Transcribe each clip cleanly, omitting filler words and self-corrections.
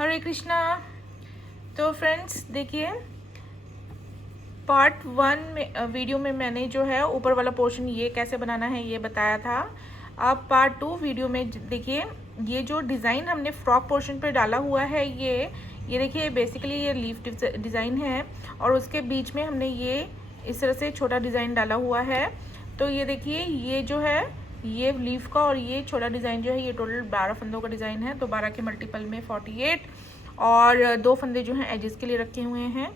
हरे कृष्णा। तो फ्रेंड्स देखिए, पार्ट 1 में वीडियो में मैंने जो है ऊपर वाला पोर्शन ये कैसे बनाना है ये बताया था। अब पार्ट 2 वीडियो में देखिए, ये जो डिज़ाइन हमने फ्रॉक पोर्शन पे डाला हुआ है ये देखिए, बेसिकली ये लीफ डिज़ाइन है और उसके बीच में हमने ये इस तरह से छोटा डिज़ाइन डाला हुआ है। तो ये देखिए, ये जो है ये लीफ का और ये छोटा डिज़ाइन जो है ये टोटल 12 फंदों का डिज़ाइन है। तो 12 के मल्टीपल में 48 और 2 फंदे जो हैं एजेस के लिए रखे हुए हैं।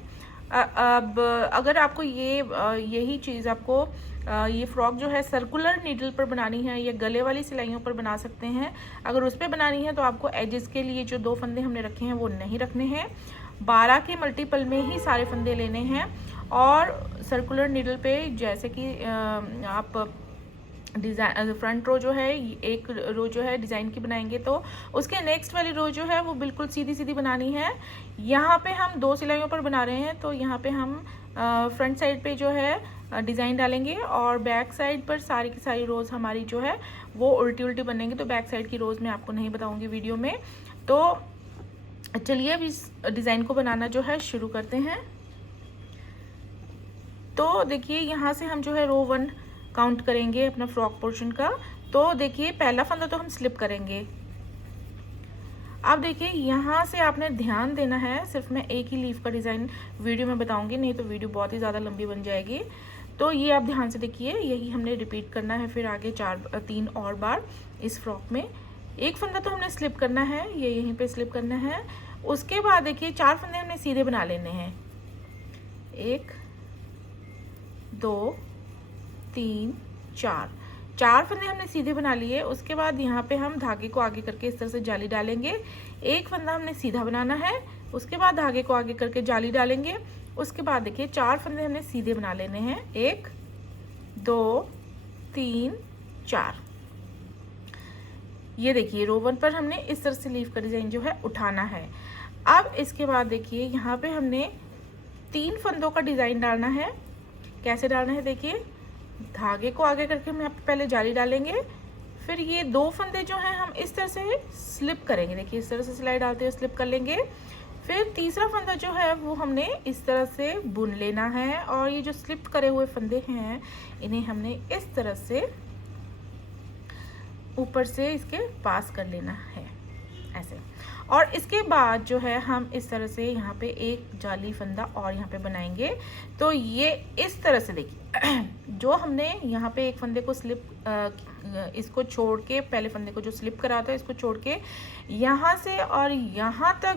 अब अगर आपको यही चीज़ आपको ये फ्रॉक जो है सर्कुलर नीडल पर बनानी है या गले वाली सिलाइयों पर बना सकते हैं। अगर उस पर बनानी है तो आपको एजेस के लिए जो 2 फंदे हमने रखे हैं वो नहीं रखने हैं, 12 के मल्टीपल में ही सारे फंदे लेने हैं। और सर्कुलर नीडल पे जैसे कि आप डिज़ाइन फ्रंट रो जो है एक रो जो है डिज़ाइन की बनाएंगे तो उसके नेक्स्ट वाली रो जो है वो बिल्कुल सीधी सीधी बनानी है। यहाँ पे हम 2 सिलाइयों पर बना रहे हैं तो यहाँ पे हम फ्रंट साइड पे जो है डिज़ाइन डालेंगे और बैक साइड पर सारी की सारी रोज़ हमारी जो है वो उल्टी उल्टी बनेंगी। तो बैक साइड की रोज़ मैं आपको नहीं बताऊँगी वीडियो में। तो चलिए अब इस डिज़ाइन को बनाना जो है शुरू करते हैं। तो देखिए, यहाँ से हम जो है रो 1 काउंट करेंगे अपना फ्रॉक पोर्शन का। तो देखिए, पहला फंदा तो हम स्लिप करेंगे। अब देखिए, यहाँ से आपने ध्यान देना है, सिर्फ मैं एक ही लीफ का डिज़ाइन वीडियो में बताऊंगी, नहीं तो वीडियो बहुत ही ज़्यादा लंबी बन जाएगी। तो ये आप ध्यान से देखिए, यही हमने रिपीट करना है फिर आगे 3 और बार इस फ्रॉक में। एक फंदा तो हमने स्लिप करना है, ये यहीं पे स्लिप करना है। उसके बाद देखिए 4 फंदे हमने सीधे बना लेने हैं। 1 2 3 4 फंदे हमने सीधे बना लिए। उसके बाद यहाँ पे हम धागे को आगे करके इस तरह से जाली डालेंगे। एक फंदा हमने सीधा बनाना है, उसके बाद धागे को आगे करके जाली डालेंगे। उसके बाद देखिए 4 फंदे हमने सीधे बना लेने हैं। 1 2 3 4। ये देखिए, रो 1 पर हमने इस तरह से लीफ का डिज़ाइन जो है उठाना है। अब इसके बाद देखिए, यहाँ पे हमने 3 फंदों का डिज़ाइन डालना है। कैसे डालना है देखिए, धागे को आगे करके हम यहाँ पे पहले जाली डालेंगे, फिर ये 2 फंदे जो हैं हम इस तरह से स्लिप करेंगे। देखिए, इस तरह से सिलाई डालते हुए स्लिप कर लेंगे। फिर तीसरा फंदा जो है वो हमने इस तरह से बुन लेना है और ये जो स्लिप करे हुए फंदे हैं इन्हें हमने इस तरह से ऊपर से इसके पास कर लेना है ऐसे। और इसके बाद जो है हम इस तरह से यहाँ पे एक जाली फंदा और यहाँ पे बनाएंगे। तो ये इस तरह से देखिए, जो हमने यहाँ पे एक फंदे को इसको छोड़ के, पहले फंदे को जो स्लिप करा था इसको छोड़ के यहाँ से और यहाँ तक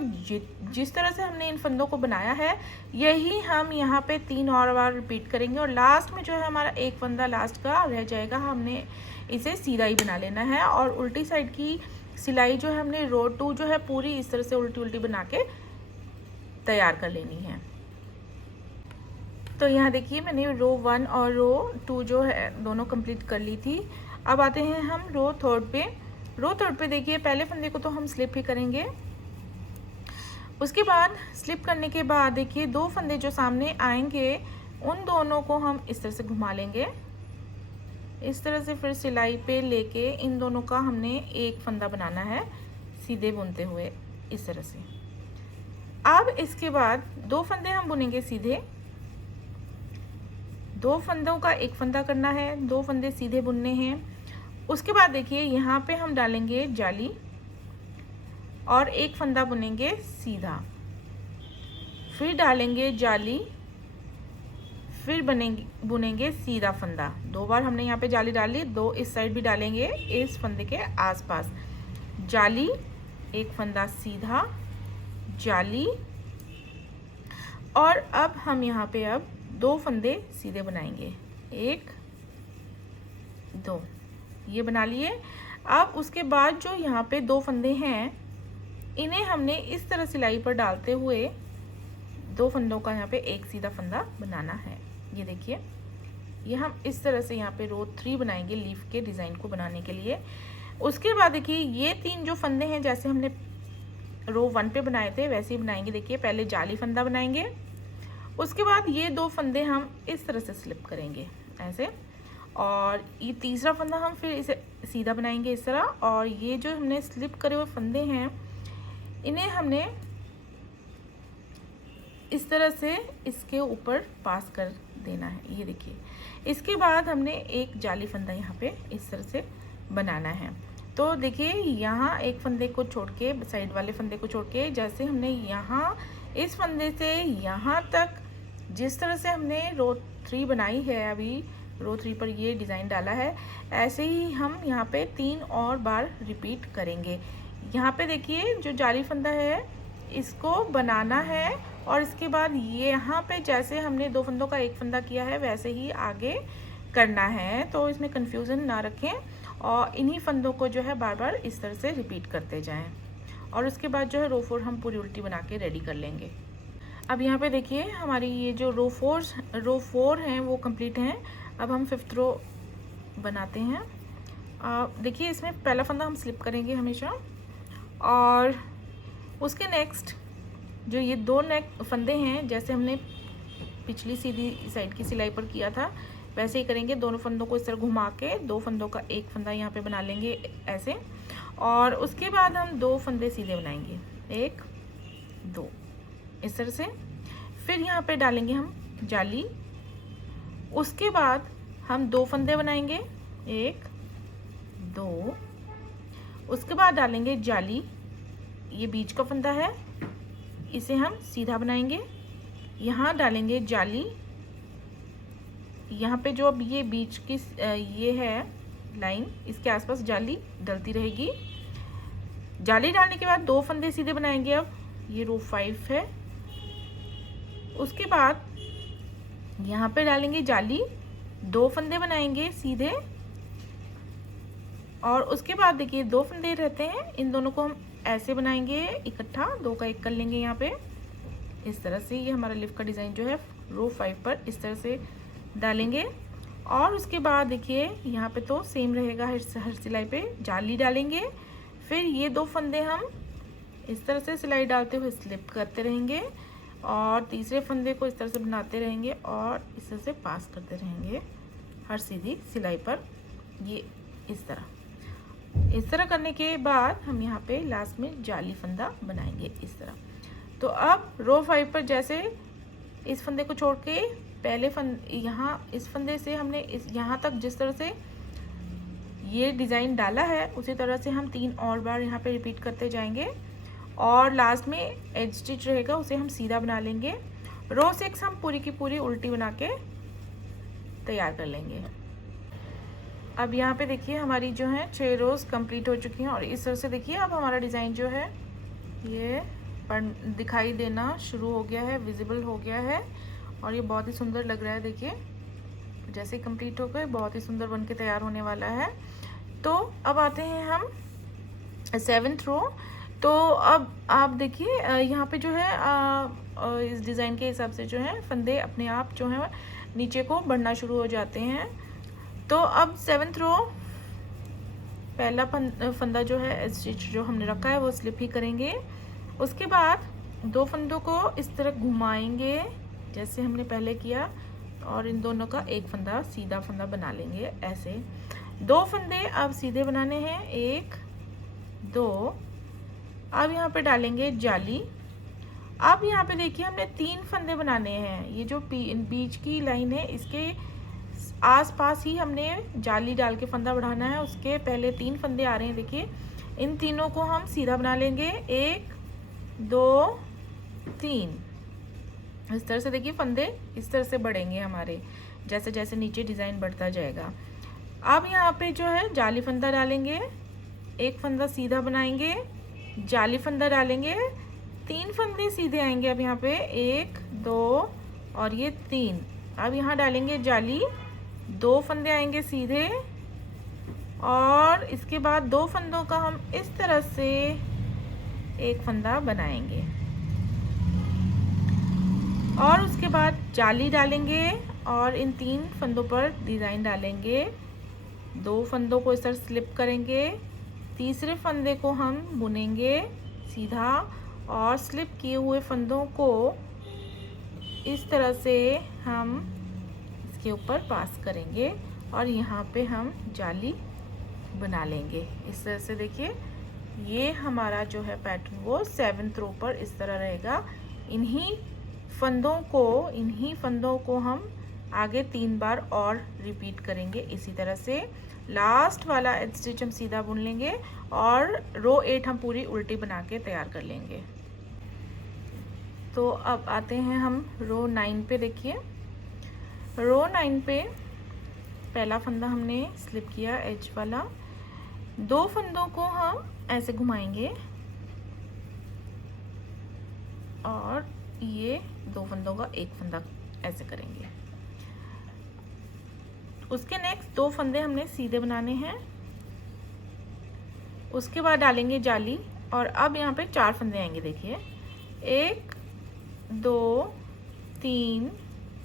जिस तरह से हमने इन फंदों को बनाया है यही हम यहाँ पे 3 और बार रिपीट करेंगे। और लास्ट में जो है हमारा एक फंदा लास्ट का रह जाएगा, हमने इसे सीधा ही बना लेना है। और उल्टी साइड की सिलाई जो है हमने रो 2 जो है पूरी इस तरह से उल्टी उल्टी बना के तैयार कर लेनी है। तो यहाँ देखिए, मैंने रो 1 और रो 2 जो है दोनों कंप्लीट कर ली थी। अब आते हैं हम रो 3 पे। रो 3 पे देखिए, पहले फंदे को तो हम स्लिप ही करेंगे। उसके बाद स्लिप करने के बाद देखिए 2 फंदे जो सामने आएंगे उन दोनों को हम इस तरह से घुमा लेंगे। इस तरह से फिर सिलाई पे लेके इन दोनों का हमने एक फंदा बनाना है सीधे बुनते हुए इस तरह से। अब इसके बाद 2 फंदे हम बुनेंगे सीधे, 2 फंदों का एक फंदा करना है, 2 फंदे सीधे बुनने हैं। उसके बाद देखिए, यहाँ पे हम डालेंगे जाली और एक फंदा बुनेंगे सीधा, फिर डालेंगे जाली, फिर बुनेंगे सीधा फंदा। 2 बार हमने यहाँ पे जाली डाली, 2 इस साइड भी डालेंगे इस फंदे के आसपास। जाली, एक फंदा सीधा, जाली, और अब हम यहाँ पे 2 फंदे सीधे बनाएंगे। 1 2 ये बना लिए। अब उसके बाद जो यहाँ पे 2 फंदे हैं इन्हें हमने इस तरह सिलाई पर डालते हुए 2 फंदों का यहाँ पे एक सीधा फंदा बनाना है। ये देखिए, ये हम इस तरह से यहाँ पे रो 3 बनाएंगे लीफ के डिज़ाइन को बनाने के लिए। उसके बाद देखिए, ये 3 जो फंदे हैं जैसे हमने रो 1 पे बनाए थे वैसे ही बनाएंगे। देखिए, पहले जाली फंदा बनाएंगे, उसके बाद ये 2 फंदे हम इस तरह से स्लिप करेंगे ऐसे, और ये तीसरा फंदा हम फिर इसे सीधा बनाएंगे इस तरह। और ये जो हमने स्लिप करे हुए फंदे हैं इन्हें हमने इस तरह से इसके ऊपर पास कर देना है, ये देखिए। इसके बाद हमने एक जाली फंदा यहाँ पे इस तरह से बनाना है। तो देखिए यहाँ एक फंदे को छोड़ के, साइड वाले फंदे को छोड़ के, जैसे हमने यहाँ इस फंदे से यहाँ तक जिस तरह से हमने रो 3 बनाई है, अभी रो 3 पर ये डिज़ाइन डाला है, ऐसे ही हम यहाँ पे 3 और बार रिपीट करेंगे। यहाँ पे देखिए जो जाली फंदा है इसको बनाना है और इसके बाद ये यहाँ पे जैसे हमने 2 फंदों का एक फंदा किया है वैसे ही आगे करना है। तो इसमें कंफ्यूजन ना रखें और इन्हीं फंदों को जो है बार बार इस तरह से रिपीट करते जाएं और उसके बाद जो है रो 4 हम पूरी उल्टी बना के रेडी कर लेंगे। अब यहाँ पे देखिए हमारी ये जो रो 4 हैं वो कंप्लीट हैं। अब हम 5th रो बनाते हैं। देखिए इसमें पहला फंदा हम स्लिप करेंगे हमेशा और उसके नेक्स्ट जो ये 2 फंदे हैं जैसे हमने पिछली सीधी साइड की सिलाई पर किया था वैसे ही करेंगे। दोनों फंदों को इस तरह घुमा के 2 फंदों का एक फंदा यहाँ पे बना लेंगे ऐसे, और उसके बाद हम 2 फंदे सीधे बनाएंगे, 1 2 इस तरह से। फिर यहाँ पे डालेंगे हम जाली, उसके बाद हम 2 फंदे बनाएंगे, 1 2, उसके बाद डालेंगे जाली, ये बीच का फंदा है इसे हम सीधा बनाएंगे, यहाँ डालेंगे जाली, यहाँ पे जो अब ये बीच की ये है लाइन इसके आसपास जाली डलती रहेगी। जाली डालने के बाद 2 फंदे सीधे बनाएंगे। अब ये रो 5 है, उसके बाद यहाँ पे डालेंगे जाली, 2 फंदे बनाएंगे सीधे और उसके बाद देखिए 2 फंदे रहते हैं, इन दोनों को हम ऐसे बनाएंगे इकट्ठा, 2 का 1 कर लेंगे यहाँ पे इस तरह से। ये हमारा लिफ्ट का डिज़ाइन जो है रो 5 पर इस तरह से डालेंगे और उसके बाद देखिए यहाँ पे तो सेम रहेगा, हर सिलाई पे जाली डालेंगे। फिर ये 2 फंदे हम इस तरह से सिलाई डालते हुए स्लिप करते रहेंगे और तीसरे फंदे को इस तरह से बनाते रहेंगे और इस तरह से पास करते रहेंगे हर सीधी सिलाई पर, ये इस तरह करने के बाद हम यहाँ पे लास्ट में जाली फंदा बनाएंगे इस तरह। तो अब रो 5 पर जैसे इस फंदे को छोड़ के पहले यहाँ इस फंदे से हमने इस यहाँ तक जिस तरह से ये डिज़ाइन डाला है उसी तरह से हम 3 और बार यहाँ पे रिपीट करते जाएंगे और लास्ट में एज स्टिच रहेगा उसे हम सीधा बना लेंगे। रो 6 हम पूरी की पूरी उल्टी बना के तैयार कर लेंगे। अब यहाँ पे देखिए हमारी जो है 6 रोज़ कंप्लीट हो चुकी हैं और इस तरह से देखिए अब हमारा डिज़ाइन जो है ये दिखाई देना शुरू हो गया है, विजिबल हो गया है और ये बहुत ही सुंदर लग रहा है। देखिए जैसे ही कंप्लीट हो गए बहुत ही सुंदर बन के तैयार होने वाला है। तो अब आते हैं हम 7th रो। तो अब आप देखिए यहाँ पे जो है इस डिज़ाइन के हिसाब से जो है फंदे अपने आप जो है नीचे को बढ़ना शुरू हो जाते हैं। तो अब 7th रो पहला फंदा जो है स्टिच जो हमने रखा है वो स्लिप ही करेंगे। उसके बाद 2 फंदों को इस तरह घुमाएंगे जैसे हमने पहले किया और इन दोनों का एक फंदा सीधा फंदा बना लेंगे ऐसे। 2 फंदे अब सीधे बनाने हैं, 1 2। अब यहाँ पे डालेंगे जाली। अब यहाँ पे देखिए हमने 3 फंदे बनाने हैं, ये जो बीच की लाइन है इसके आसपास ही हमने जाली डाल के फंदा बढ़ाना है। उसके पहले 3 फंदे आ रहे हैं, देखिए इन तीनों को हम सीधा बना लेंगे, 1 2 3। इस तरह से देखिए फंदे इस तरह से बढ़ेंगे हमारे जैसे जैसे नीचे डिज़ाइन बढ़ता जाएगा। अब यहाँ पे जो है जाली फंदा डालेंगे, 1 फंदा सीधा बनाएंगे, जाली फंदा डालेंगे, 3 फंदे सीधे आएंगे। अब यहाँ पे 1 2 और ये 3। अब यहाँ डालेंगे जाली, 2 फंदे आएंगे सीधे और इसके बाद 2 फंदों का हम इस तरह से एक फंदा बनाएंगे और उसके बाद जाली डालेंगे और इन 3 फंदों पर डिज़ाइन डालेंगे। 2 फंदों को इस तरह स्लिप करेंगे, तीसरे फंदे को हम बुनेंगे सीधा और स्लिप किए हुए फंदों को इस तरह से हम इसके ऊपर पास करेंगे और यहाँ पे हम जाली बना लेंगे इस तरह से। देखिए ये हमारा जो है पैटर्न वो 7th रो पर इस तरह रहेगा। इन्हीं फंदों को हम आगे 3 बार और रिपीट करेंगे इसी तरह से। लास्ट वाला एज स्टिच हम सीधा बुन लेंगे और रो 8 हम पूरी उल्टी बना के तैयार कर लेंगे। तो अब आते हैं हम रो 9 पे। देखिए रो 9 पे पहला फंदा हमने स्लिप किया एज वाला, 2 फंदों को हम ऐसे घुमाएंगे और ये 2 फंदों का एक फंदा ऐसे करेंगे। उसके नेक्स्ट 2 फंदे हमने सीधे बनाने हैं, उसके बाद डालेंगे जाली और अब यहाँ पे 4 फंदे आएंगे। देखिए 1 2 3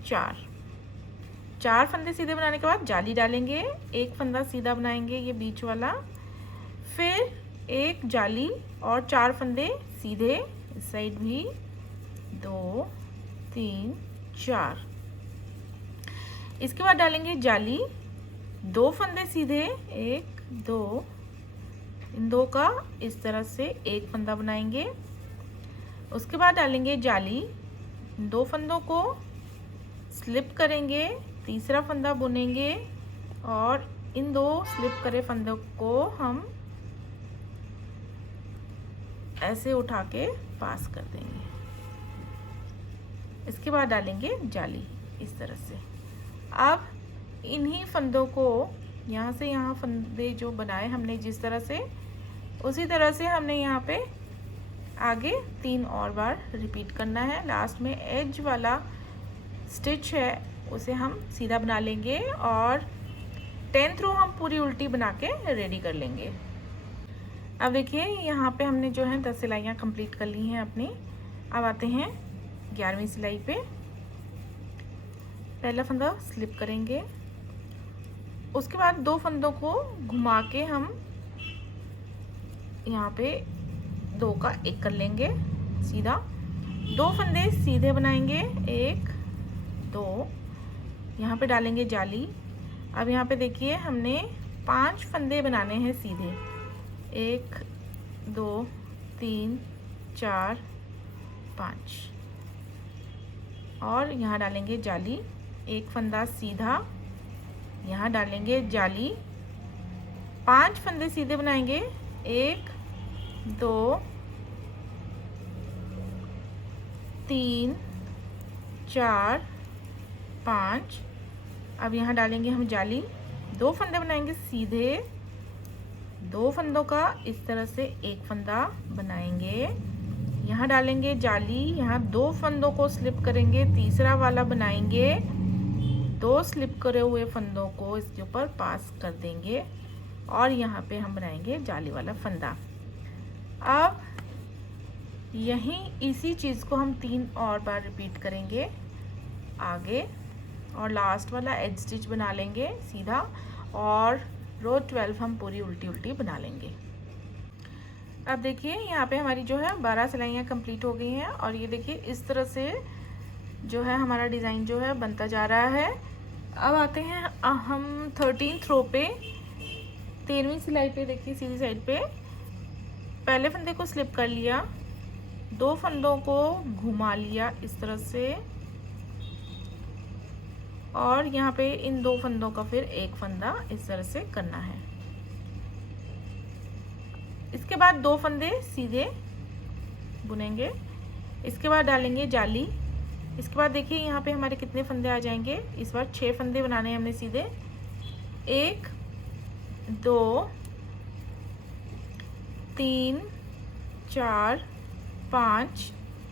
4 फंदे सीधे बनाने के बाद जाली डालेंगे, एक फंदा सीधा बनाएंगे ये बीच वाला, फिर एक जाली और 4 फंदे सीधे इस साइड भी, 2 3 4। इसके बाद डालेंगे जाली, 2 फंदे सीधे, 1 2, इन 2 का इस तरह से एक फंदा बनाएंगे। उसके बाद डालेंगे जाली, 2 फंदों को स्लिप करेंगे, तीसरा फंदा बुनेंगे और इन 2 स्लिप करे फंदों को हम ऐसे उठा के पास कर देंगे। इसके बाद डालेंगे जाली इस तरह से। अब इन्हीं फंदों को यहाँ से यहाँ फंदे जो बनाए हमने जिस तरह से, उसी तरह से हमने यहाँ पे आगे 3 और बार रिपीट करना है। लास्ट में एज वाला स्टिच है उसे हम सीधा बना लेंगे और 10th रो हम पूरी उल्टी बना के रेडी कर लेंगे। अब देखिए यहाँ पे हमने जो है 10 सिलाइयाँ कंप्लीट कर ली हैं अपनी। अब आते हैं 11वीं सिलाई पे। पहला फंदा स्लिप करेंगे, उसके बाद 2 फंदों को घुमा के हम यहाँ पे 2 का एक कर लेंगे सीधा, 2 फंदे सीधे बनाएंगे, 1 2, यहाँ पे डालेंगे जाली। अब यहाँ पे देखिए हमने 5 फंदे बनाने हैं सीधे, 1 2 3 4 5 और यहाँ डालेंगे जाली, एक फंदा सीधा, यहाँ डालेंगे जाली, 5 फंदे सीधे बनाएंगे, 1 2 3 4 5। अब यहाँ डालेंगे हम जाली, 2 फंदे बनाएंगे सीधे, 2 फंदों का इस तरह से एक फंदा बनाएंगे, यहाँ डालेंगे जाली, यहाँ 2 फंदों को स्लिप करेंगे, तीसरा वाला बनाएंगे, 2 स्लिप करे हुए फंदों को इसके ऊपर पास कर देंगे और यहाँ पे हम बनाएंगे जाली वाला फंदा। अब यहीं इसी चीज़ को हम 3 और बार रिपीट करेंगे आगे और लास्ट वाला एज स्टिच बना लेंगे सीधा और रो 12 हम पूरी उल्टी बना लेंगे। अब देखिए यहाँ पे हमारी जो है 12 सिलाइयाँ कंप्लीट हो गई हैं और ये देखिए इस तरह से जो है हमारा डिज़ाइन जो है बनता जा रहा है। अब आते हैं हम 13th रो पे, 13वीं सिलाई पे। देखिए सीधी साइड पे पहले फंदे को स्लिप कर लिया, 2 फंदों को घुमा लिया इस तरह से और यहाँ पे इन 2 फंदों का फिर एक फंदा इस तरह से करना है। इसके बाद 2 फंदे सीधे बुनेंगे, इसके बाद डालेंगे जाली। इसके बाद देखिए यहाँ पे हमारे कितने फंदे आ जाएंगे, इस बार 6 फंदे बनाने हैं हमने सीधे, 1 2 3 4 5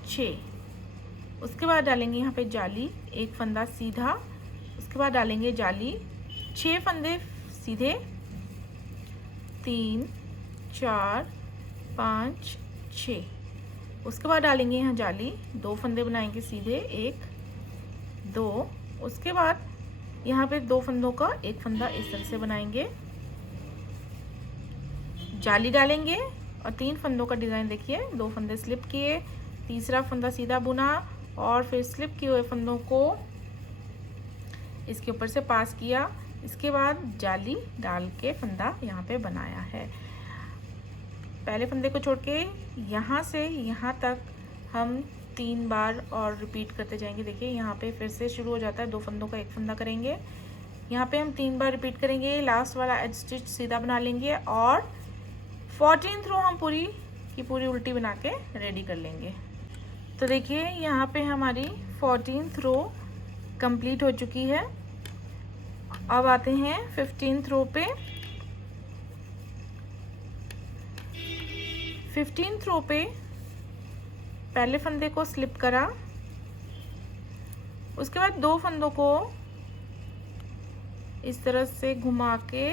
6। उसके बाद डालेंगे यहाँ पे जाली, एक फंदा सीधा, उसके बाद डालेंगे जाली, 6 फंदे सीधे, 3 4 5 6। उसके बाद डालेंगे यहाँ जाली, 2 फंदे बनाएंगे सीधे, 1 2। उसके बाद यहाँ पे 2 फंदों का एक फंदा इस तरह से बनाएंगे, जाली डालेंगे और 3 फंदों का डिज़ाइन देखिए, 2 फंदे स्लिप किए, तीसरा फंदा सीधा बुना और फिर स्लिप किए हुए फंदों को इसके ऊपर से पास किया। इसके बाद जाली डाल के फंदा यहाँ पे बनाया है। पहले फंदे को छोड़ के यहाँ से यहाँ तक हम 3 बार और रिपीट करते जाएंगे। देखिए यहाँ पे फिर से शुरू हो जाता है, 2 फंदों का एक फंदा करेंगे, यहाँ पे हम 3 बार रिपीट करेंगे, लास्ट वाला एज स्टिच सीधा बना लेंगे और 14th रो हम पूरी की पूरी उल्टी बना के रेडी कर लेंगे। तो देखिए यहाँ पे हमारी 14th रो कंप्लीट हो चुकी है। अब आते हैं 15th रो पे। 15th रो पे पहले फंदे को स्लिप करा, उसके बाद 2 फंदों को इस तरह से घुमा के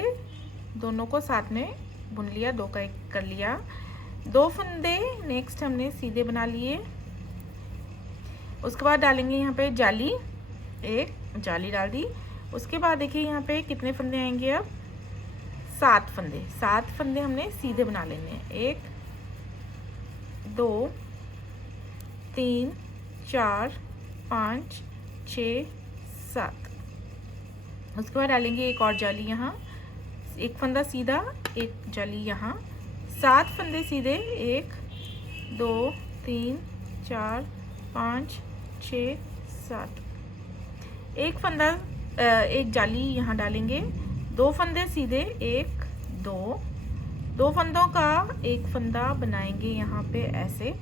दोनों को साथ में बुन लिया, 2 का 1 कर लिया। 2 फंदे नेक्स्ट हमने सीधे बना लिए। उसके बाद डालेंगे यहाँ पे जाली, एक जाली डाल दी। उसके बाद देखिए यहाँ पे कितने फंदे आएंगे, अब 7 फंदे। 7 फंदे हमने सीधे बना लेने हैं, 1 2 3 4 5 6 7। उसके बाद डालेंगे एक और जाली, यहाँ एक फंदा सीधा, एक जाली यहाँ, 7 फंदे सीधे, 1 2 3 4 5 6 7। एक फंदा एक जाली यहाँ डालेंगे, 2 फंदे सीधे, 1 2 फंदों का एक फंदा बनाएंगे यहाँ पे ऐसे,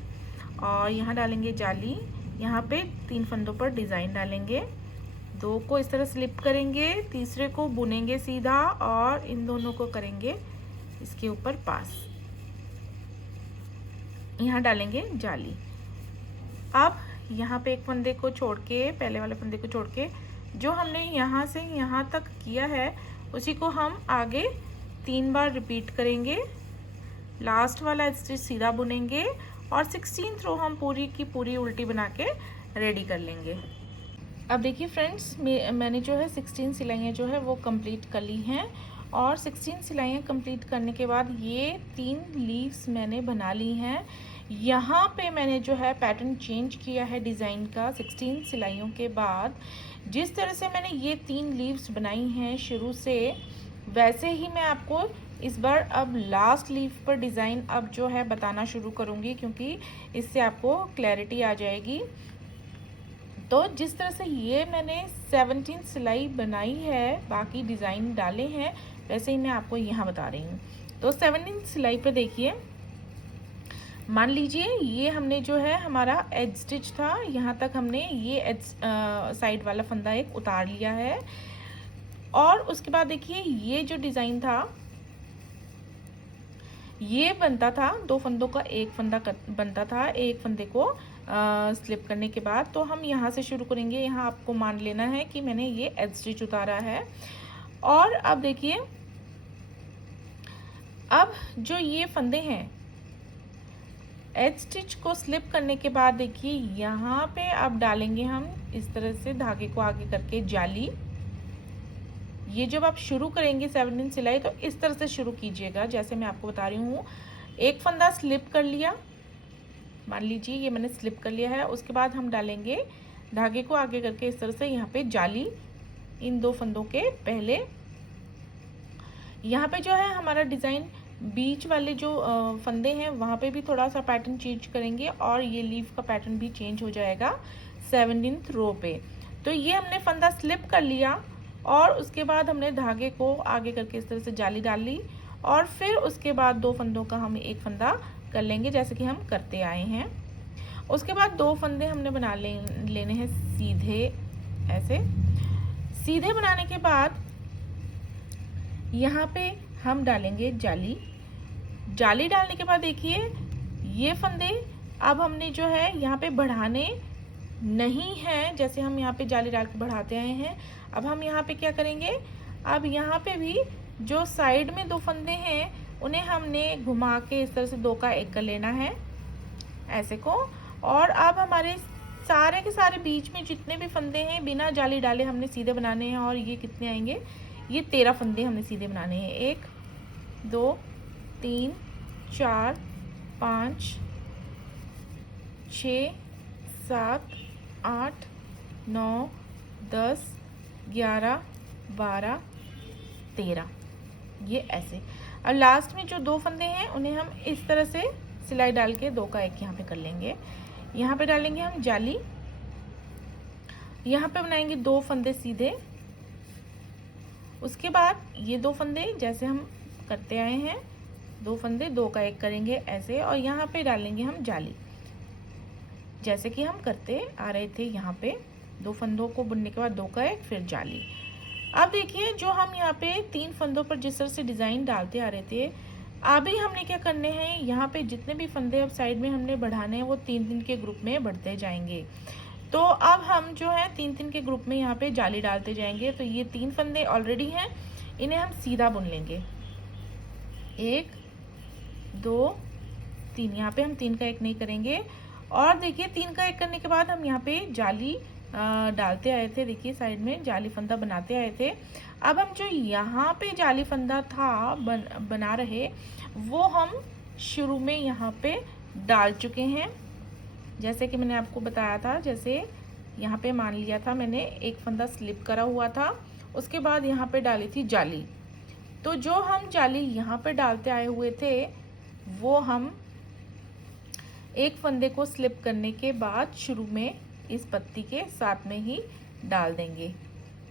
और यहाँ डालेंगे जाली। यहाँ पे 3 फंदों पर डिज़ाइन डालेंगे, 2 को इस तरह स्लिप करेंगे, तीसरे को बुनेंगे सीधा और इन दोनों को करेंगे इसके ऊपर पास। यहाँ डालेंगे जाली। अब यहाँ पे एक फंदे को छोड़ के, पहले वाले फंदे को छोड़ के जो हमने यहाँ से यहाँ तक किया है उसी को हम आगे 3 बार रिपीट करेंगे। लास्ट वाला स्टिच सीधा बुनेंगे और 16th रो हम पूरी की पूरी उल्टी बना के रेडी कर लेंगे। अब देखिए फ्रेंड्स, मैंने जो है 16 सिलाइयाँ जो है वो कंप्लीट कर ली हैं, और 16 सिलाइयाँ कंप्लीट करने के बाद ये 3 लीव्स मैंने बना ली हैं। यहाँ पे मैंने जो है पैटर्न चेंज किया है डिज़ाइन का। 16 सिलाइयों के बाद जिस तरह से मैंने ये 3 लीव्स बनाई हैं शुरू से, वैसे ही मैं आपको इस बार अब लास्ट लीव पर डिज़ाइन अब जो है बताना शुरू करूँगी, क्योंकि इससे आपको क्लैरिटी आ जाएगी। तो जिस तरह से ये मैंने 17 सिलाई बनाई है, बाकी डिज़ाइन डाले हैं, वैसे ही मैं आपको यहाँ बता रही हूँ। तो 17 सिलाई पे देखिए, मान लीजिए ये हमने जो है हमारा एज स्टिच था, यहाँ तक हमने ये एज साइड वाला फंदा एक उतार लिया है, और उसके बाद देखिए ये जो डिज़ाइन था ये बनता था 2 फंदों का एक फंदा बनता था, एक फंदे को स्लिप करने के बाद। तो हम यहाँ से शुरू करेंगे। यहाँ आपको मान लेना है कि मैंने ये एज स्टिच उतारा है। और अब देखिए, अब जो ये फंदे हैं एज स्टिच को स्लिप करने के बाद देखिए यहाँ पे अब डालेंगे हम इस तरह से धागे को आगे करके जाली। ये जब आप शुरू करेंगे 17 सिलाई तो इस तरह से शुरू कीजिएगा जैसे मैं आपको बता रही हूँ। एक फंदा स्लिप कर लिया, मान लीजिए ये मैंने स्लिप कर लिया है। उसके बाद हम डालेंगे धागे को आगे करके इस तरह से यहाँ पे जाली, इन 2 फंदों के पहले। यहाँ पे जो है हमारा डिज़ाइन बीच वाले जो फंदे हैं वहाँ पे भी थोड़ा सा पैटर्न चेंज करेंगे, और ये लीफ का पैटर्न भी चेंज हो जाएगा 17th रो पे। तो ये हमने फंदा स्लिप कर लिया, और उसके बाद हमने धागे को आगे करके इस तरह से जाली डाल ली, और फिर उसके बाद 2 फंदों का हम एक फंदा कर लेंगे जैसे कि हम करते आए हैं। उसके बाद 2 फंदे हमने बना लेने हैं सीधे, ऐसे सीधे बनाने के बाद यहाँ पे हम डालेंगे जाली। जाली डालने के बाद देखिए ये फंदे अब हमने जो है यहाँ पे बढ़ाने नहीं है, जैसे हम यहाँ पे जाली डाल के बढ़ाते आए हैं। अब हम यहाँ पे क्या करेंगे, अब यहाँ पे भी जो साइड में 2 फंदे हैं उन्हें हमने घुमा के इस तरह से 2 का 1 कर लेना है ऐसे को। और अब हमारे सारे के सारे बीच में जितने भी फंदे हैं बिना जाली डाले हमने सीधे बनाने हैं। और ये कितने आएंगे, ये 13 फंदे हमने सीधे बनाने हैं। 1 2 3 4 5 6 7 8 9 10 11 12 13, ये ऐसे। और लास्ट में जो 2 फंदे हैं उन्हें हम इस तरह से सिलाई डाल के 2 का 1 यहाँ पे कर लेंगे। यहाँ पे डालेंगे हम जाली, यहाँ पे बनाएंगे 2 फंदे सीधे। उसके बाद ये 2 फंदे जैसे हम करते आए हैं, 2 फंदे 2 का 1 करेंगे ऐसे, और यहाँ पे डालेंगे हम जाली जैसे कि हम करते आ रहे थे। यहाँ पे 2 फंदों को बुनने के बाद 2 का 1 फिर जाली। अब देखिए जो हम यहाँ पे 3 फंदों पर जिस तरह से डिज़ाइन डालते आ रहे थे, अभी हमने क्या करने हैं, यहाँ पे जितने भी फंदे अब साइड में हमने बढ़ाने हैं वो 3-3 के ग्रुप में बढ़ते जाएंगे। तो अब हम जो है 3-3 के ग्रुप में यहाँ पे जाली डालते जाएंगे। तो ये 3 फंदे ऑलरेडी हैं, इन्हें हम सीधा बुन लेंगे। 1 2 3, यहाँ पे हम 3 का 1 नहीं करेंगे। और देखिए 3 का 1 करने के बाद हम यहाँ पे जाली डालते आए थे, देखिए साइड में जाली फंदा बनाते आए थे। अब हम जो यहाँ पे जाली फंदा था बना रहे, वो हम शुरू में यहाँ पे डाल चुके हैं। जैसे कि मैंने आपको बताया था, जैसे यहाँ पे मान लिया था मैंने एक फंदा स्लिप करा हुआ था, उसके बाद यहाँ पे डाली थी जाली। तो जो हम जाली यहाँ पे डालते आए हुए थे वो हम एक फंदे को स्लिप करने के बाद शुरू में इस पत्ती के साथ में ही डाल देंगे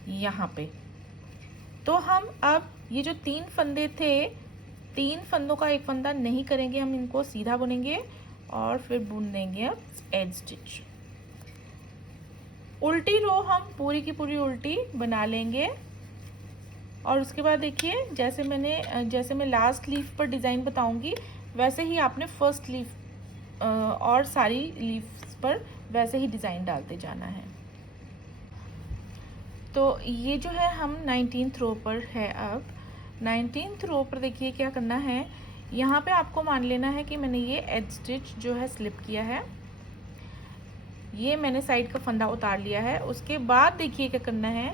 यहाँ पे। तो हम अब ये जो 3 फंदे थे, 3 फंदों का 1 फंदा नहीं करेंगे, हम इनको सीधा बुनेंगे और फिर बुन देंगे अब एज स्टिच। उल्टी रो हम पूरी की पूरी उल्टी बना लेंगे। और उसके बाद देखिए जैसे मैं लास्ट लीफ पर डिज़ाइन बताऊंगी वैसे ही आपने फर्स्ट लीफ और सारी लीव्स पर वैसे ही डिज़ाइन डालते जाना है। तो ये जो है हम 19th रो पर है। अब 19th रो पर देखिए क्या करना है, यहाँ पे आपको मान लेना है कि मैंने ये एज स्टिच जो है स्लिप किया है, ये मैंने साइड का फंदा उतार लिया है। उसके बाद देखिए क्या करना है,